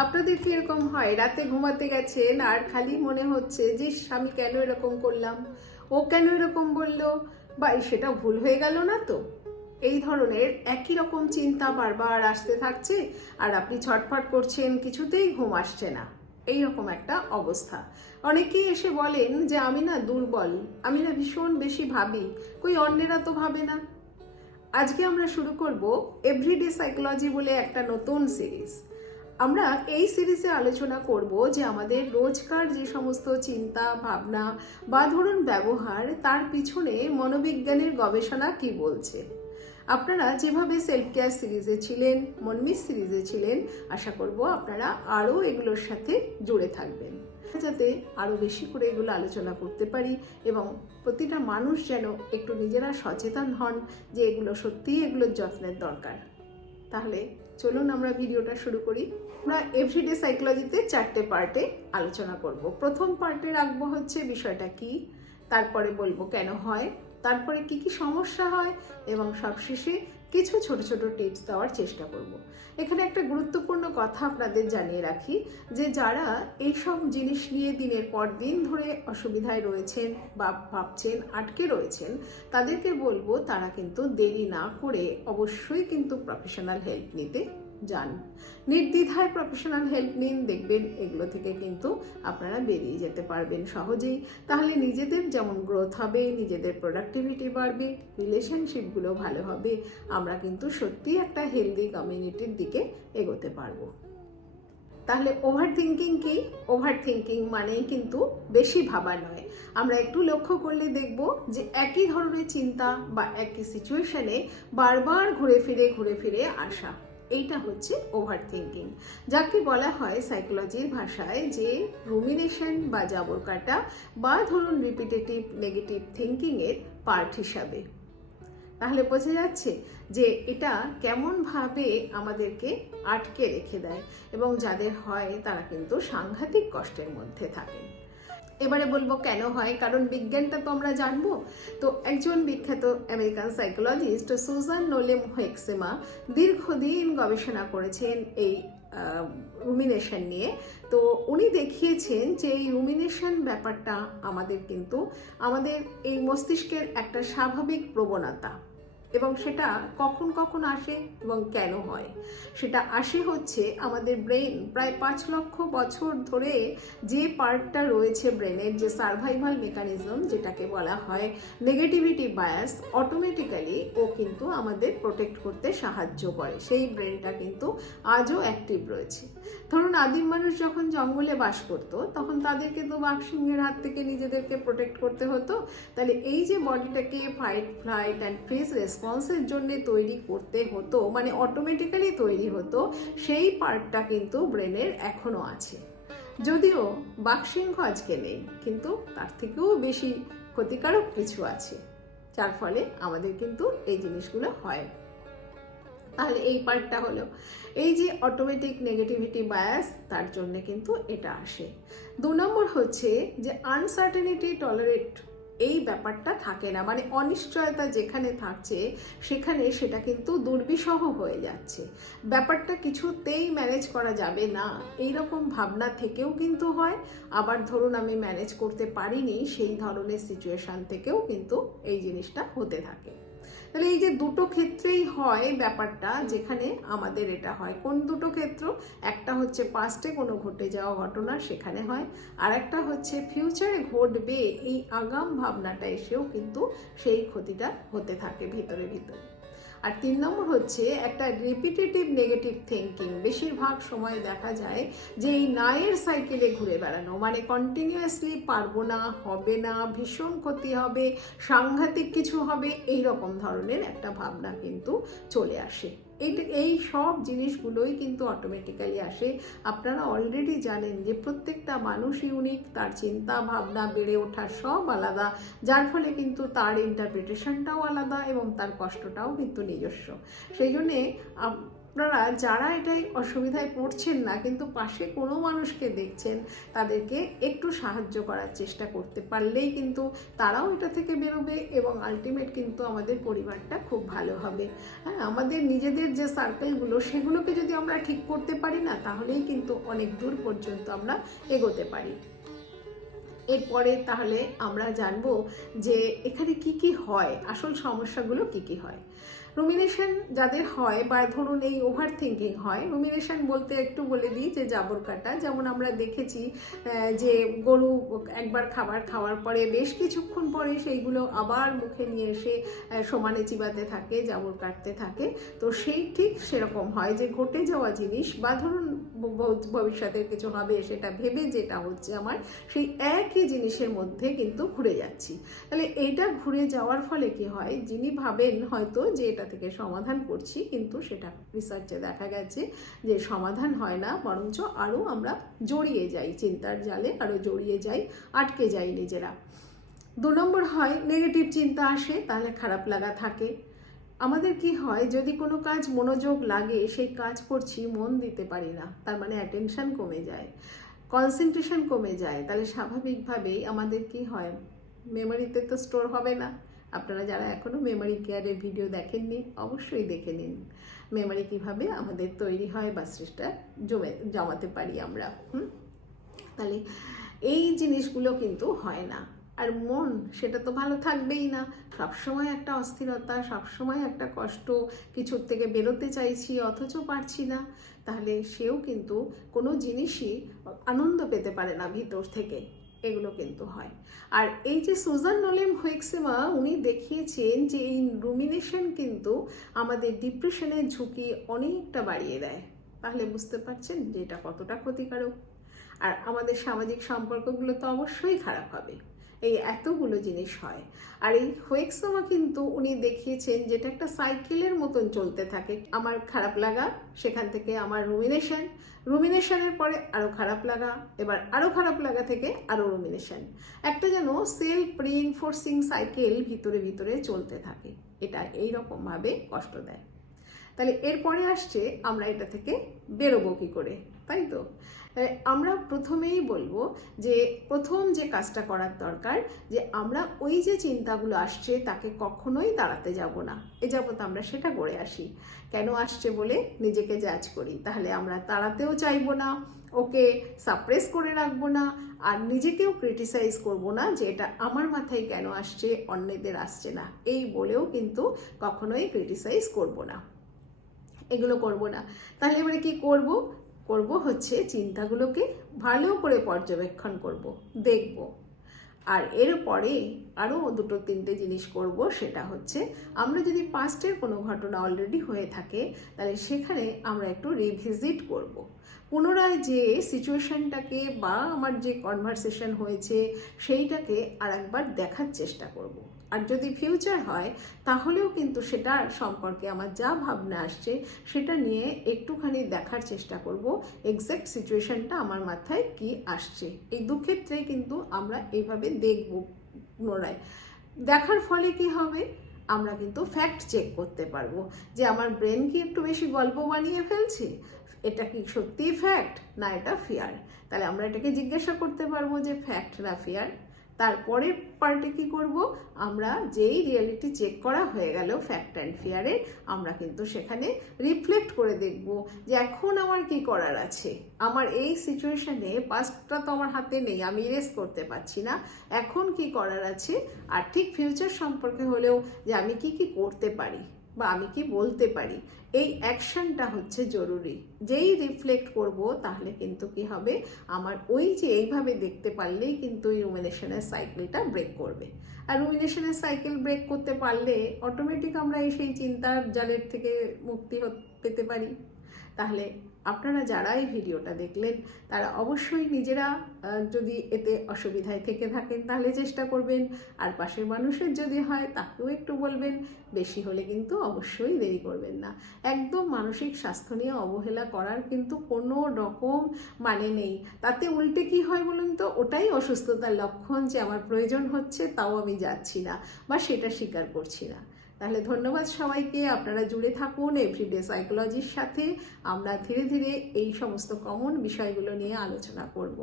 আপনাদের কি এরকম হয়, রাতে ঘুমাতে গেছেন আর খালি মনে হচ্ছে যে আমি কেন এরকম করলাম, ও কেন এরকম বললো, বা সেটা ভুল হয়ে গেল না তো? এই ধরনের একই রকম চিন্তা বারবার আসতে থাকছে আর আপনি ছটফট করছেন, কিছুতেই ঘুম আসছে না। এই রকম একটা অবস্থা। অনেকেই এসে বলেন যে আমি না দুর্বল, আমি না ভীষণ বেশি ভাবি, কই অন্যেরা তো ভাবে না। আজকে আমরা শুরু করব এভরিডে সাইকোলজি বলে একটা নতুন সিরিজ। আমরা এই সিরিজে আলোচনা করব যে আমাদের রোজকার যে সমস্ত চিন্তা ভাবনা বা ধরুন ব্যবহার, তার পিছনে মনোবিজ্ঞানের গবেষণা কি বলছে। আপনারা যেভাবে সেলফ কেয়ার সিরিজে ছিলেন, মনমিস সিরিজে ছিলেন, আশা করব আপনারা আরও এগুলোর সাথে জুড়ে থাকবেন, যাতে আরও বেশি করে এগুলো আলোচনা করতে পারি এবং প্রতিটা মানুষ যেন একটু নিজেরা সচেতন হন যে এগুলো সত্যিই এগুলোর যত্নের দরকার। তাহলে চলুন আমরা ভিডিওটা শুরু করি। আমরা এভরিডে সাইকোলজিতে 4টে পার্টে আলোচনা করব। প্রথম পার্টে রাখবো হচ্ছে বিষয়টা কি, তারপরে বলবো কেন হয়, তারপরে কি কি সমস্যা হয় এবং সবশেষে কিছু ছোট ছোট টিপস দেওয়ার চেষ্টা করব। এখানে একটা গুরুত্বপূর্ণ কথা আপনাদের জানিয়ে রাখি যে যারা এইসব জিনিস নিয়ে দিনের পর দিন ধরে অসুবিধায় রয়েছেন বা ভাবছেন, আটকে রয়েছেন, তাদেরকে বলবো তারা কিন্তু দেরি না করে অবশ্যই কিন্তু প্রফেশনাল হেল্প নিতে যান। নির্দ্বিধায় প্রফেশনাল হেল্প নিন, দেখবেন এগুলো থেকে কিন্তু আপনারা বেরিয়ে যেতে পারবেন সহজেই। তাহলে নিজেদের যেমন গ্রোথ হবে, নিজেদের প্রোডাক্টিভিটি বাড়বে, রিলেশনশিপগুলো ভালো হবে, আমরা কিন্তু সত্যিই একটা হেলদি কমিউনিটির দিকে এগোতে পারবো। তাহলে ওভার থিঙ্কিং কি? ওভার থিঙ্কিং মানেই কিন্তু বেশি ভাবা নয়। আমরা একটু লক্ষ্য করলে দেখব যে একই ধরনের চিন্তা বা একই সিচুয়েশনে বারবার ঘুরে ফিরে আসা, এইটা হচ্ছে ওভার থিঙ্কিং, যাকে বলা হয় সাইকোলজির ভাষায় যে রুমিনেশন বা জাবর কাটা বা ধরুন রিপিটেটিভ নেগেটিভ থিঙ্কিংয়ের পার্ট হিসাবে। তাহলে বোঝা যাচ্ছে যে এটা কেমনভাবে আমাদেরকে আটকে রেখে দেয় এবং যাদের হয় তারা কিন্তু সাংঘাতিক কষ্টের মধ্যে থাকেন। এবারে বলবো কেন হয়, কারণ বিজ্ঞানটা তো আমরা জানবো। তো একজন বিখ্যাত আমেরিকান সাইকোলজিস্ট সুজান নোলেম হোয়েক্সেমা দীর্ঘদিন গবেষণা করেছেন এই রুমিনেশন নিয়ে। তো উনি দেখিয়েছেন যে এই রুমিনেশন ব্যাপারটা আমাদের কিন্তু আমাদের এই মস্তিষ্কের একটা স্বাভাবিক প্রবণতা, এবং সেটা কখন কখন আসে এবং কেন হয়। সেটা আসে হচ্ছে আমাদের ব্রেন প্রায় 5 লক্ষ বছর ধরে যে পার্টটা রয়েছে ব্রেনের, যে সার্ভাইভাল মেকানিজম যেটাকে বলা হয় নেগেটিভিটি বায়াস, অটোমেটিক্যালি ও কিন্তু আমাদের প্রোটেক্ট করতে সাহায্য করে। সেই ব্রেনটা কিন্তু আজও অ্যাক্টিভ রয়েছে। ধরুন আদিম মানুষ যখন জঙ্গলে বাস করতো তখন তাদেরকে তো বাঘ সিংহের হাত থেকে নিজেদেরকে প্রোটেক্ট করতে হতো। তাহলে এই যে বডিটাকে ফাইট ফ্লাইট অ্যান্ড ফ্রিজ রেসপন্সের জন্য তৈরি করতে হতো, মানে অটোমেটিক্যালি তৈরি হতো, সেই পার্টটা কিন্তু ব্রেনের এখনো আছে। যদিও বাঘসিংহ আজকে নেই, কিন্তু তার থেকেও বেশি ক্ষতিকারক কিছু আছে, যার ফলে আমাদের কিন্তু এই জিনিসগুলো হয়। তাহলে এই পার্টটা হলো এই যে অটোমেটিক নেগেটিভিটি বায়াস, তার জন্য কিন্তু এটা আসে। 2 নম্বর হচ্ছে যে আনসার্টেনিটি টলারেট, এই ব্যাপারটা থাকে না, মানে অনিশ্চয়তা যেখানে থাকছে সেখানে সেটা কিন্তু দুর্বিষহ হয়ে যাচ্ছে, ব্যাপারটা কিছুতেই ম্যানেজ করা যাবে না, এই রকম ভাবনা থেকেও কিন্তু হয়। আবার ধরুন আমি ম্যানেজ করতে পারিনি, সেই ধরনের সিচুয়েশন থেকেও কিন্তু এই জিনিসটা হতে থাকে। তাহলে এই যে দুটো ক্ষেত্রেই হয় ব্যাপারটা, যেখানে আমাদের এটা হয়। কোন দুটো ক্ষেত্র? একটা হচ্ছে পাস্টে কোনো ঘটে যাওয়া ঘটনা, সেখানে হয়, আর একটা হচ্ছে ফিউচারে ঘটবে এই আগাম ভাবনাটা এসেও কিন্তু সেই ক্ষতিটা হতে থাকে ভিতরে ভিতরে। আর 3 নম্বর হচ্ছে একটা রিপিটেটিভ নেগেটিভ থিঙ্কিং। বেশিরভাগ সময় দেখা যায় যে এই নায়ের সাইকেলে ঘুরে বেড়ানো, মানে কন্টিনিউয়াসলি পারবো না, হবে না, ভীষণ ক্ষতি হবে, সাংঘাতিক কিছু হবে, এই রকম ধরনের একটা ভাবনা কিন্তু চলে আসে। এই সব জিনিসগুলোই কিন্তু অটোমেটিক্যালি আসে। আপনারা অলরেডি জানেন যে প্রত্যেকটা মানুষ ইউনিক, তার চিন্তা ভাবনা বেড়ে ওঠা সব আলাদা, যার ফলে কিন্তু তার ইন্টারপ্রিটেশনটাও আলাদা এবং তার কষ্টটাও কিন্তু নিজস্ব। সেই জন্যে আপনারা যারা এটাই অসুবিধায় পড়ছেন না কিন্তু পাশে কোনো মানুষকে দেখছেন, তাদেরকে একটু সাহায্য করার চেষ্টা করতে পারলেই কিন্তু তারাও এটা থেকে বেরোবে এবং আলটিমেট কিন্তু আমাদের পরিবারটা খুব ভালো হবে। হ্যাঁ, আমাদের নিজেদের যে সার্কেলগুলো সেগুলোকে যদি আমরা ঠিক করতে পারি না, তাহলেই কিন্তু অনেক দূর পর্যন্ত আমরা এগোতে পারি। এরপরে তাহলে আমরা জানবো যে এখানে কি কি হয়, আসল সমস্যাগুলো কি কি হয়। রুমিনেশন যাদের হয় বা ধরুন এই ওভার থিঙ্কিং হয়, রুমিনেশন বলতে একটু বলে দিই যে জাবর কাটা। যেমন আমরা দেখেছি যে গরু একবার খাবার খাওয়ার পরে বেশ কিছুক্ষণ পরে সেইগুলো আবার মুখে নিয়ে এসে সমানে চিবাতে থাকে, জাবর কাটতে থাকে। তো সেই ঠিক সেরকম হয় যে ঘটে যাওয়া জিনিস বা ধরুন ভবিষ্যতের কিছু হবে সেটা ভেবে যেটা হচ্ছে আমার, সেই একই জিনিসের মধ্যে কিন্তু ঘুরে যাচ্ছি। তাহলে এইটা ঘুরে যাওয়ার ফলে কি হয়, যিনি ভাবেন হয়তো যে এটা থেকে সমাধান করছি, কিন্তু সেটা রিসার্চে দেখা গেছে যে সমাধান হয় না, বরঞ্চ আরও আমরা জড়িয়ে যাই চিন্তার জালে, আরও জড়িয়ে যাই, আটকে যাই নিজেরা। 2 নম্বর হয় নেগেটিভ চিন্তা আসে, তাহলে খারাপ লাগা থাকে। আমাদের কি হয়, যদি কোনো কাজ মনোযোগ লাগে, সেই কাজ করছি মন দিতে পারি না, তার মানে অ্যাটেনশন কমে যায়, কনসেন্ট্রেশন কমে যায়। তাহলে স্বাভাবিকভাবেই আমাদের কি হয়, মেমোরিতে তো স্টোর হবে না। আপনারা যারা এখনও মেমোরি কেয়ারের ভিডিও দেখেননি অবশ্যই দেখে নিন, মেমোরি কীভাবে আমাদের তৈরি হয় বা সেটা জমাতে পারি আমরা। তাহলে এই জিনিসগুলো কিন্তু হয় না। আর মন সেটা তো ভালো থাকবেই না, সবসময় একটা অস্থিরতা, সবসময় একটা কষ্ট, কিছুর থেকে বেরোতে চাইছি অথচ পারছি না, তাহলে সেও কিন্তু কোনো জিনিসই আনন্দ পেতে পারে না ভিতর থেকে। এগুলো কিন্তু হয়। আর এই যে সুজান নোলেম হুইক্সেমা উনি দেখিয়েছেন যে এই রুমিনেশন কিন্তু আমাদের ডিপ্রেশনের ঝুঁকি অনেকটা বাড়িয়ে দেয়। তাহলে বুঝতে পারছেন যে এটা কতটা ক্ষতিকারক। আর আমাদের সামাজিক সম্পর্কগুলো তো অবশ্যই খারাপ হবে, এই এতগুলো জিনিস হয়। আর এই হুইক্সেমা কিন্তু উনি দেখিয়েছেন যেটা একটা সাইকেলের মতন চলতে থাকে। আমার খারাপ লাগা, সেখান থেকে আমার রুমিনেশন, রুমিনেশনের পরে আরও খারাপ লাগা, এবার আরও খারাপ লাগা থেকে আরও রুমিনেশন, একটা যেন সেলফ রিইনফোর্সিং সাইকেল ভিতরে ভিতরে চলতে থাকে। এটা এইরকমভাবে কষ্ট দেয়। তাহলে এরপরে আসছে আমরা এটা থেকে বেরোবো কী করে, তাই তো? আমরা প্রথমেই বলবো যে প্রথম যে কাজটা করার দরকার, যে আমরা ওই যে চিন্তাগুলো আসছে তাকে কখনোই তাড়াতে যাব না। এ যাবত আমরা সেটা করে আসি, কেন আসছে বলে নিজেকে জাজ করি। তাহলে আমরা তাড়াতেও চাইবো না, ওকে সাপ্রেস করে রাখবো না, আর নিজেকেও ক্রিটিসাইজ করব না যে এটা আমার মাথায় কেন আসছে, অন্যদের আসছে না, এই বলেও কিন্তু কখনোই ক্রিটিসাইজ করব না, এগুলো করব না। তাহলে এবারে কি করব? করব হচ্ছে চিন্তাগুলোকে ভালো করে পর্যবেক্ষণ করব, দেখব। আর এরপরে আরও 2-3টে জিনিস করব, সেটা হচ্ছে আমরা যদি পাস্টের কোনো ঘটনা অলরেডি হয়ে থাকে তাহলে সেখানে আমরা একটু রিভিজিট করব, পুনরায় যে সিচুয়েশনটাকে বা আমার যে কনভারসেশন হয়েছে সেইটাকে আর একবার দেখার চেষ্টা করব। আর যদি ফিউচার হয় তাহলেও কিন্তু সেটা সম্পর্কে আমার যা ভাবনা আসছে সেটা নিয়ে একটুখানি দেখার চেষ্টা করব, এক্স্যাক্ট সিচুয়েশনটা আমার মাথায় কি আসছে। এই 2 ক্ষেত্রে কিন্তু আমরা এইভাবে দেখব পুনরায়। দেখার ফলে কি হবে, আমরা কিন্তু ফ্যাক্ট চেক করতে পারবো যে আমার ব্রেন কি একটু বেশি গল্প বানিয়ে ফেলছে, এটা কি সত্যিই ফ্যাক্ট না এটা ফিয়ার। তাহলে আমরা এটাকে জিজ্ঞাসা করতে পারবো যে ফ্যাক্ট না ফিয়ার। তারপরের পার্টে কি করব, আমরা যেই রিয়েলিটি চেক করা হয়ে গেল ফ্যাক্ট অ্যান্ড ফিয়ারে, আমরা কিন্তু সেখানে রিফ্লেক্ট করে দেখব যে এখন আমার কি করার আছে। আমার এই সিচুয়েশনে পাস্টটা তো আমার হাতে নেই, আমি ইরেজ করতে পারছি না, এখন কি করার আছে। আর ঠিক ফিউচার সম্পর্কে হলেও যে আমি কি কি করতে পারি বা আমি কি বলতে পারি, এই অ্যাকশনটা হচ্ছে জরুরি। যেই রিফ্লেক্ট করব তাহলে কিন্তু কি হবে, আমার ওই যে এইভাবে দেখতে পারলেই কিন্তু এই রুমিনেশনের সাইকেলটা ব্রেক করবে। আর রুমিনেশনের সাইকেল ব্রেক করতে পারলে অটোমেটিক আমরা সেই চিন্তার জালের থেকে মুক্তি পেতে পারি। তাহলে আপনারা যারা এই ভিডিওটা দেখলেন তারা অবশ্যই নিজেরা যদি এতে অসুবিধায় থেকে থাকেন তাহলে চেষ্টা করবেন, আর পাশের মানুষের যদি হয় তাকেও একটু বলবেন, বেশি হলে কিন্তু অবশ্যই দেরি করবেন না। একদম মানসিক স্বাস্থ্য নিয়ে অবহেলা করার কিন্তু কোনো রকম মানে নেই। তাতে উল্টে কি হয় বলুন তো, ওটাই অসুস্থতার লক্ষণ যে আমার প্রয়োজন হচ্ছে তাও আমি যাচ্ছি না বা সেটা স্বীকার করছি না। তাহলে ধন্যবাদ সবাইকে, আপনারা জুড়ে থাকুন এভরিডে সাইকোলজির সাথে। আমরা ধীরে ধীরে এই সমস্ত কমন বিষয়গুলো নিয়ে আলোচনা করব।